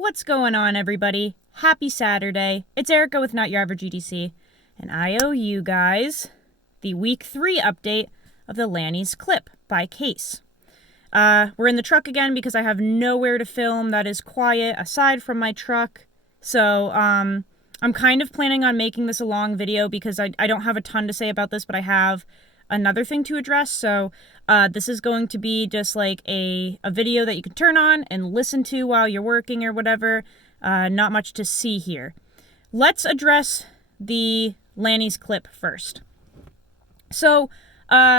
What's going on, everybody? Happy Saturday. It's Erica with Not Your Average EDC, and I owe you guys the Week 3 update of the Lanny's clip by Case. We're in the truck again because I have nowhere to film that is quiet aside from my truck. So, I'm kind of planning on making this a long video because I don't have a ton to say about this, but I have another thing to address. So this is going to be just like a video that you can turn on and listen to while you're working or whatever. Not much to see here. Let's address the Lanny's clip first. So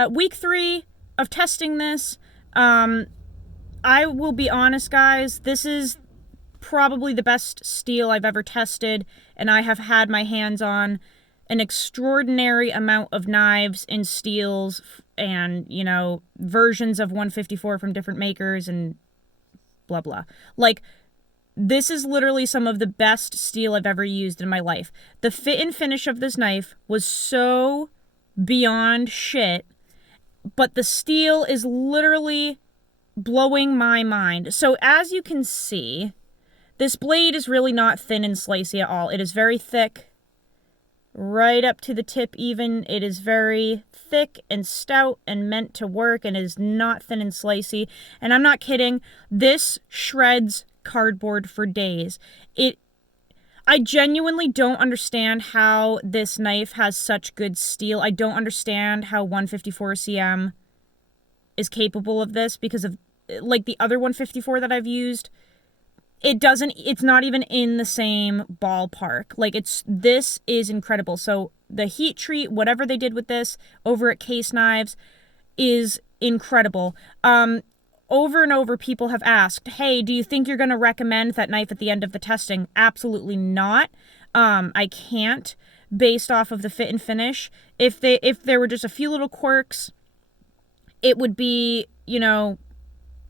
week 3 of testing this, I will be honest, guys, this is probably the best steel I've ever tested, and I have had my hands on an extraordinary amount of knives and steels and, you know, versions of 154 from different makers and blah, blah. Like, this is literally some of the best steel I've ever used in my life. The fit and finish of this knife was so beyond shit, but the steel is literally blowing my mind. So as you can see, this blade is really not thin and slicey at all. It is very thick. Right up to the tip even. It is very thick and stout and meant to work and is not thin and slicey. And I'm not kidding. This shreds cardboard for days. I genuinely don't understand how this knife has such good steel. I don't understand how 154 cm is capable of this because of, like, the other 154 that I've used. It's not even in the same ballpark. Like, this is incredible. So the heat treat, whatever they did with this over at Case Knives, is incredible. Over and over, people have asked, hey, do you think you're going to recommend that knife at the end of the testing? Absolutely not. I can't, based off of the fit and finish. If there were just a few little quirks, it would be, you know,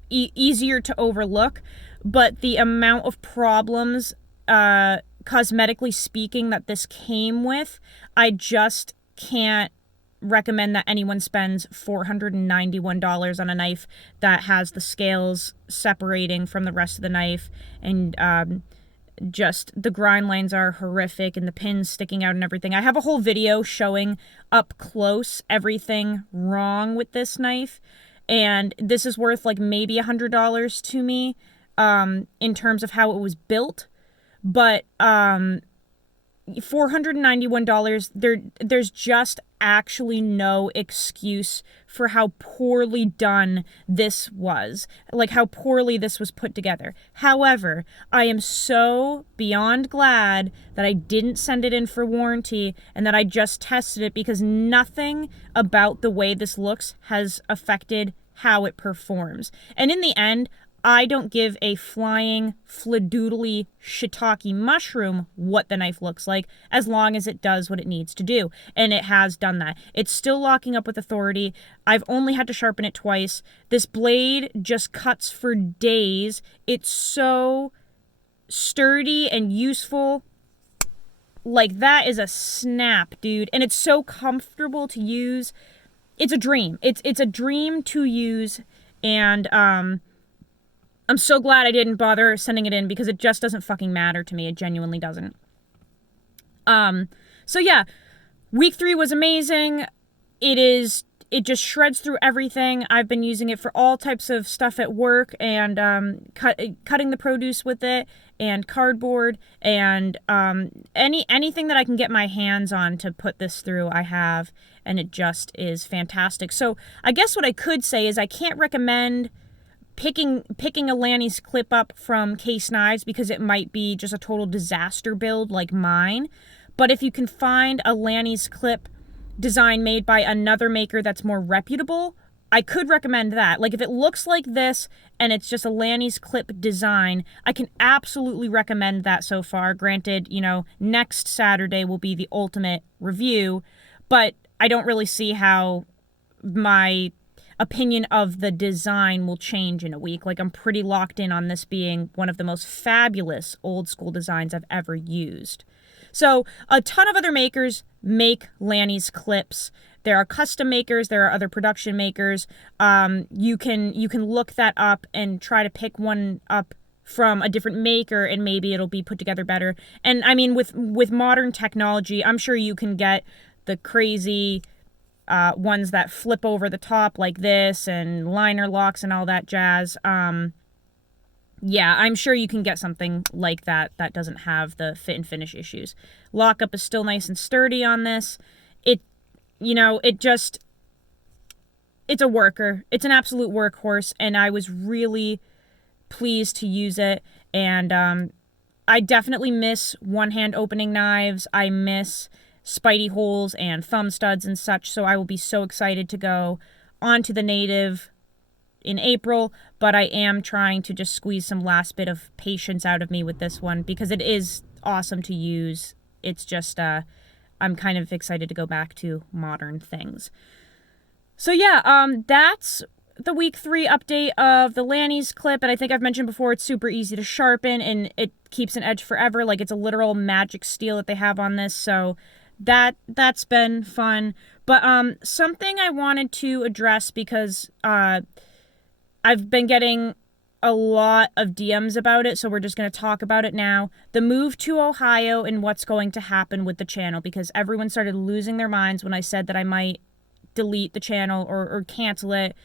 easier to overlook. But the amount of problems, cosmetically speaking, that this came with, I just can't recommend that anyone spends $491 on a knife that has the scales separating from the rest of the knife, and just the grind lines are horrific and the pins sticking out and everything. I have a whole video showing up close everything wrong with this knife, and this is worth like maybe $100 to me. In terms of how it was built, but $491, there's just actually no excuse for how poorly done this was, like how poorly this was put together. However, I am so beyond glad that I didn't send it in for warranty and that I just tested it, because nothing about the way this looks has affected how it performs. And in the end, I don't give a flying, fladoodly, shiitake mushroom what the knife looks like, as long as it does what it needs to do. And it has done that. It's still locking up with authority. I've only had to sharpen it twice. This blade just cuts for days. It's so sturdy and useful. Like, that is a snap, dude. And it's so comfortable to use. It's a dream. It's a dream to use. And, I'm so glad I didn't bother sending it in, because it just doesn't fucking matter to me. It genuinely doesn't. So yeah, week 3 was amazing. It just shreds through everything. I've been using it for all types of stuff at work, and cutting the produce with it, and cardboard, and anything that I can get my hands on to put this through, I have, and it just is fantastic. So I guess what I could say is I can't recommend picking a Lanny's clip up from Case Knives, because it might be just a total disaster build like mine. But if you can find a Lanny's clip design made by another maker that's more reputable, I could recommend that. Like, if it looks like this and it's just a Lanny's clip design, I can absolutely recommend that so far. Granted, you know, next Saturday will be the ultimate review, but I don't really see how my opinion of the design will change in a week. Like, I'm pretty locked in on this being one of the most fabulous old school designs I've ever used. So a ton of other makers make Lanny's clips. There are custom makers, there are other production makers. You can look that up and try to pick one up from a different maker, and maybe it'll be put together better. And I mean, with modern technology, I'm sure you can get the crazy ones that flip over the top like this, and liner locks and all that jazz. Yeah, I'm sure you can get something like that that doesn't have the fit and finish issues. Lockup is still nice and sturdy on this. It's a worker. It's an absolute workhorse, and I was really pleased to use it. And I definitely miss one-hand opening knives. I miss spidey holes and thumb studs and such, so I will be so excited to go onto the native in April, but I am trying to just squeeze some last bit of patience out of me with this one, because it is awesome to use. It's just, I'm kind of excited to go back to modern things. So yeah, that's the week 3 update of the Lanny's clip, and I think I've mentioned before, it's super easy to sharpen, and it keeps an edge forever. Like, it's a literal magic steel that they have on this, so that's been fun. But something I wanted to address, because I've been getting a lot of DMs about it, so we're just going to talk about it now. The move to Ohio and what's going to happen with the channel, because everyone started losing their minds when I said that I might delete the channel or cancel it,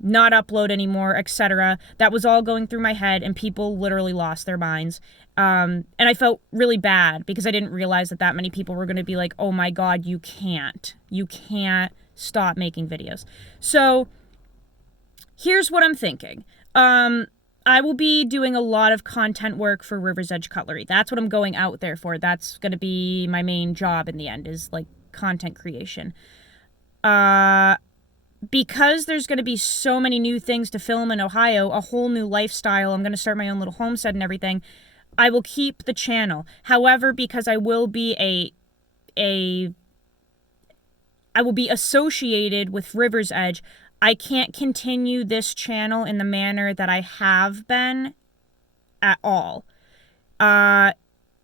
not upload anymore, etc. That was all going through my head, and people literally lost their minds. And I felt really bad, because I didn't realize that many people were going to be like, oh my god, you can't stop making videos. So here's what I'm thinking. I will be doing a lot of content work for River's Edge Cutlery. That's what I'm going out there for. That's going to be my main job in the end, is like content creation. Because there's going to be so many new things to film in Ohio, a whole new lifestyle, I'm going to start my own little homestead and everything, I will keep the channel. However, because I will be I will be associated with River's Edge, I can't continue this channel in the manner that I have been at all. Now,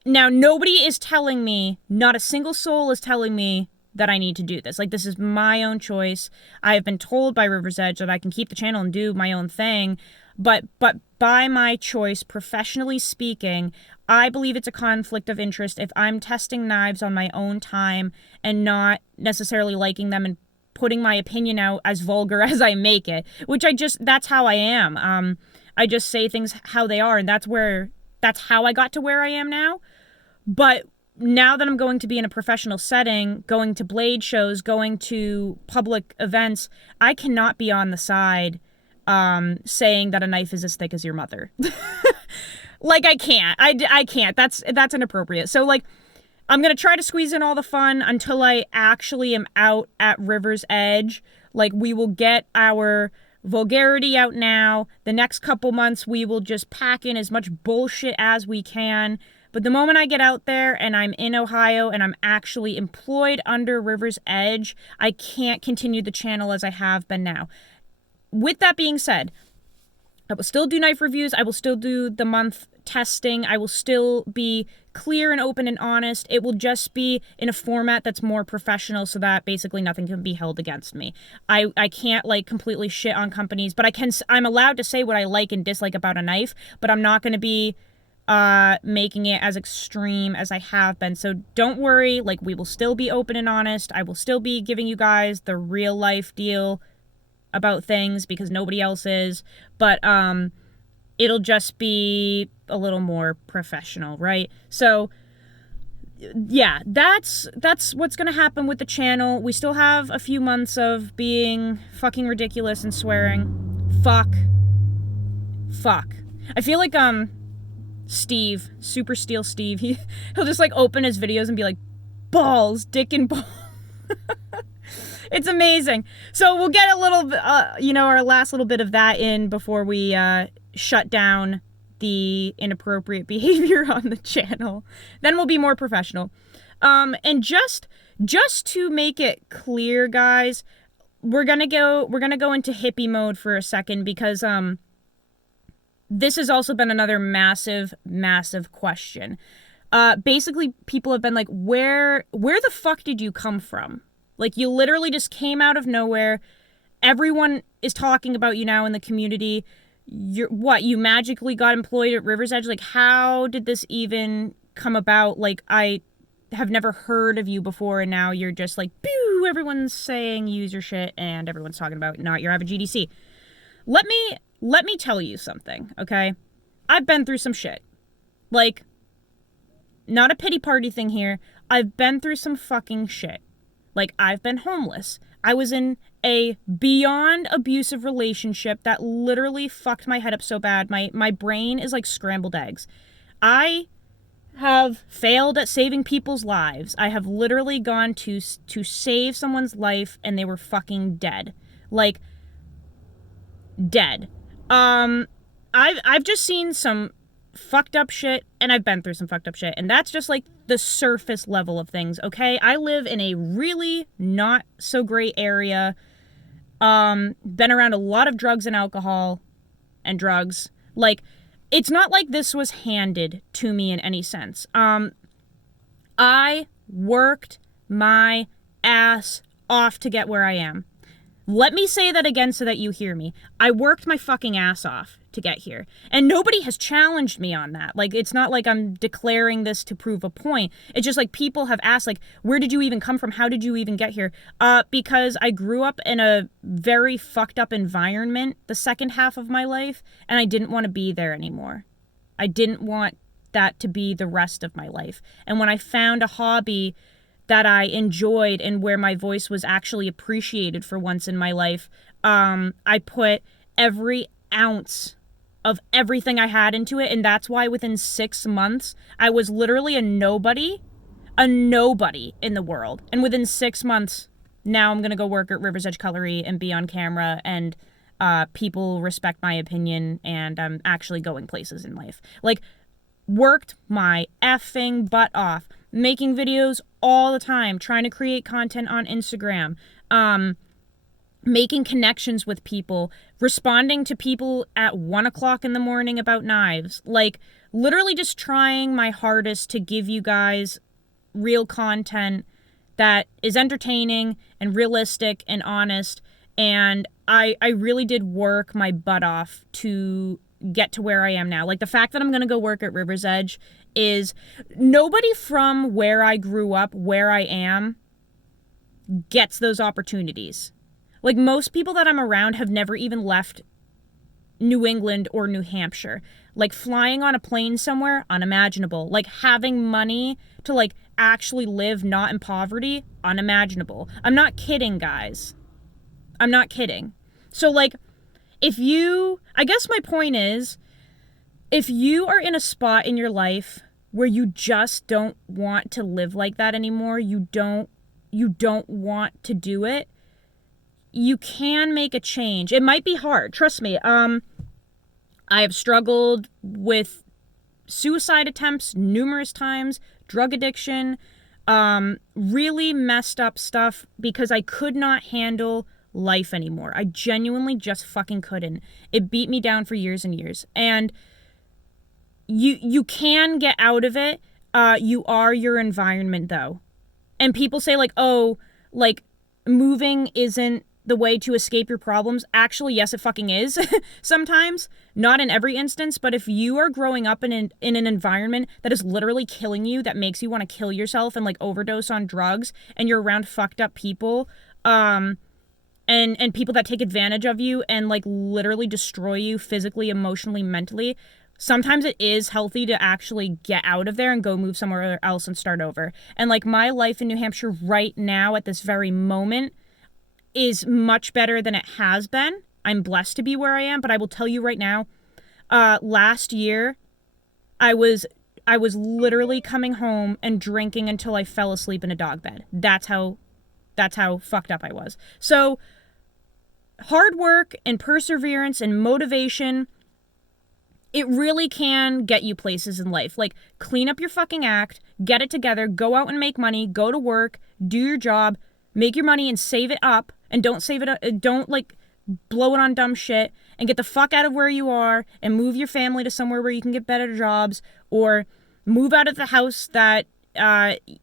nobody is telling me, not a single soul is telling me that I need to do this. Like, this is my own choice. I have been told by River's Edge that I can keep the channel and do my own thing, but by my choice, professionally speaking, I believe it's a conflict of interest if I'm testing knives on my own time and not necessarily liking them and putting my opinion out as vulgar as I make it, which that's how I am. I just say things how they are, and that's how I got to where I am now. But now that I'm going to be in a professional setting, going to blade shows, going to public events, I cannot be on the side saying that a knife is as thick as your mother. Like, I can't. I can't. That's inappropriate. So, like, I'm going to try to squeeze in all the fun until I actually am out at River's Edge. Like, we will get our vulgarity out now. The next couple months, we will just pack in as much bullshit as we can. But the moment I get out there and I'm in Ohio and I'm actually employed under River's Edge, I can't continue the channel as I have been now. With that being said, I will still do knife reviews. I will still do the month testing. I will still be clear and open and honest. It will just be in a format that's more professional, so that basically nothing can be held against me. I can't like completely shit on companies, but I'm allowed to say what I like and dislike about a knife, but I'm not going to be making it as extreme as I have been. So don't worry, like, we will still be open and honest. I will still be giving you guys the real life deal about things, because nobody else is, but it'll just be a little more professional, right? So yeah, that's what's gonna happen with the channel. We still have a few months of being fucking ridiculous and swearing. Fuck. I feel like Steve, Super Steel Steve, he'll just like open his videos and be like, balls, dick and balls. It's amazing. So we'll get a little, our last little bit of that in before we shut down the inappropriate behavior on the channel. Then we'll be more professional. And just to make it clear, guys, we're gonna go into hippie mode for a second, because this has also been another massive question. Basically, people have been like, where the fuck did you come from? Like, you literally just came out of nowhere. Everyone is talking about you now in the community. you magically got employed at River's Edge? Like, how did this even come about? Like, I have never heard of you before, and now you're just like, boo, everyone's saying use your shit, and everyone's talking about not your average GDC. Let me tell you something, okay? I've been through some shit. Like, not a pity party thing here. I've been through some fucking shit. Like, I've been homeless. I was in a beyond abusive relationship that literally fucked my head up so bad. My brain is like scrambled eggs. I have failed at saving people's lives. I have literally gone to save someone's life and they were fucking dead. Like, dead. I've just seen some fucked up shit, and I've been through some fucked up shit, and that's just like the surface level of things, okay? I live in a really not so great area. Been around a lot of drugs and alcohol and drugs. Like, it's not like this was handed to me in any sense. I worked my ass off to get where I am. Let me say that again so that you hear me. I worked my fucking ass off to get here. And nobody has challenged me on that. Like, it's not like I'm declaring this to prove a point. It's just like people have asked, like, where did you even come from? How did you even get here? Because I grew up in a very fucked up environment the second half of my life, and I didn't want to be there anymore. I didn't want that to be the rest of my life. And when I found a hobby that I enjoyed and where my voice was actually appreciated for once in my life, I put every ounce of everything I had into it, and that's why within 6 months, I was literally a nobody in the world. And within 6 months, now I'm gonna go work at River's Edge Cutlery and be on camera, and people respect my opinion, and I'm actually going places in life. Like, worked my effing butt off, making videos all the time, trying to create content on Instagram, making connections with people, responding to people at 1 o'clock in the morning about knives, like literally just trying my hardest to give you guys real content that is entertaining and realistic and honest. And I really did work my butt off to get to where I am now. Like, the fact that I'm going to go work at River's Edge is nobody from where I grew up, where I am, gets those opportunities. Like, most people that I'm around have never even left New England or New Hampshire. Like, flying on a plane somewhere, unimaginable. Like, having money to, like, actually live not in poverty, unimaginable. I'm not kidding, guys. I'm not kidding. So, like, I guess my point is, if you are in a spot in your life where you just don't want to live like that anymore, you don't want to do it, you can make a change. It might be hard, trust me. I have struggled with suicide attempts numerous times, drug addiction, really messed up stuff because I could not handle life anymore. I genuinely just fucking couldn't. It beat me down for years and years. And you can get out of it. You are your environment, though. And people say, like, oh, like, moving isn't the way to escape your problems. Actually, yes, it fucking is. Sometimes. Not in every instance, but if you are growing up in an environment that is literally killing you, that makes you want to kill yourself and, like, overdose on drugs, and you're around fucked up people, and people that take advantage of you and, like, literally destroy you physically, emotionally, mentally, sometimes it is healthy to actually get out of there and go move somewhere else and start over. And, like, my life in New Hampshire right now at this very moment is much better than it has been. I'm blessed to be where I am, but I will tell you right now, last year, I was literally coming home and drinking until I fell asleep in a dog bed. That's how fucked up I was. So, hard work and perseverance and motivation, it really can get you places in life. Like, clean up your fucking act, get it together, go out and make money, go to work, do your job, make your money and save it up, and don't, like, blow it on dumb shit, and get the fuck out of where you are and move your family to somewhere where you can get better jobs, or move out of the house that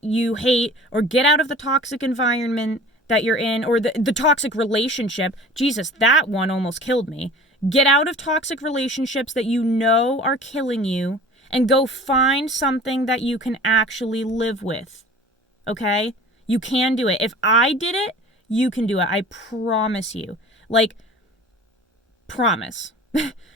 you hate, or get out of the toxic environment that you're in, or the toxic relationship. Jesus, that one almost killed me. Get out of toxic relationships that you know are killing you and go find something that you can actually live with. Okay? You can do it. If I did it, you can do it. I promise you. Like, promise.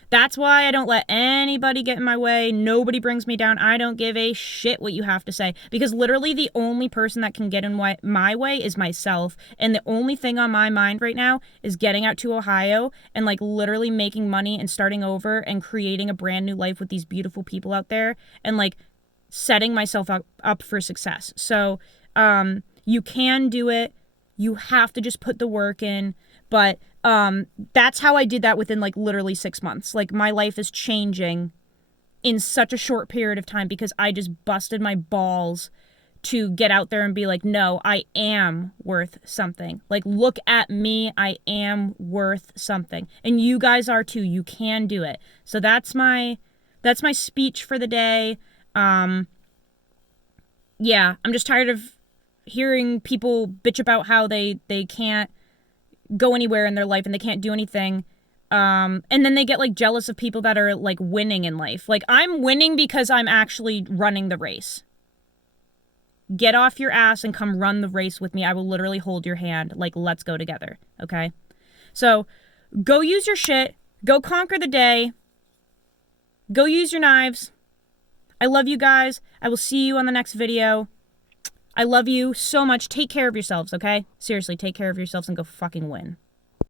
That's why I don't let anybody get in my way. Nobody brings me down. I don't give a shit what you have to say. Because literally the only person that can get in my way is myself. And the only thing on my mind right now is getting out to Ohio and like literally making money and starting over and creating a brand new life with these beautiful people out there and like setting myself up for success. So you can do it. You have to just put the work in. But that's how I did that within like literally 6 months. Like my life is changing in such a short period of time because I just busted my balls to get out there and be like, no, I am worth something. Like, look at me. I am worth something. And you guys are too. You can do it. So that's my speech for the day. Yeah, I'm just tired of hearing people bitch about how they can't go anywhere in their life and they can't do anything. And then they get like jealous of people that are like winning in life. Like, I'm winning because I'm actually running the race. Get off your ass and come run the race with me. I will literally hold your hand. Like, let's go together. Okay? So go use your shit. Go conquer the day. Go use your knives. I love you guys. I will see you on the next video. I love you so much. Take care of yourselves, okay? Seriously, take care of yourselves and go fucking win.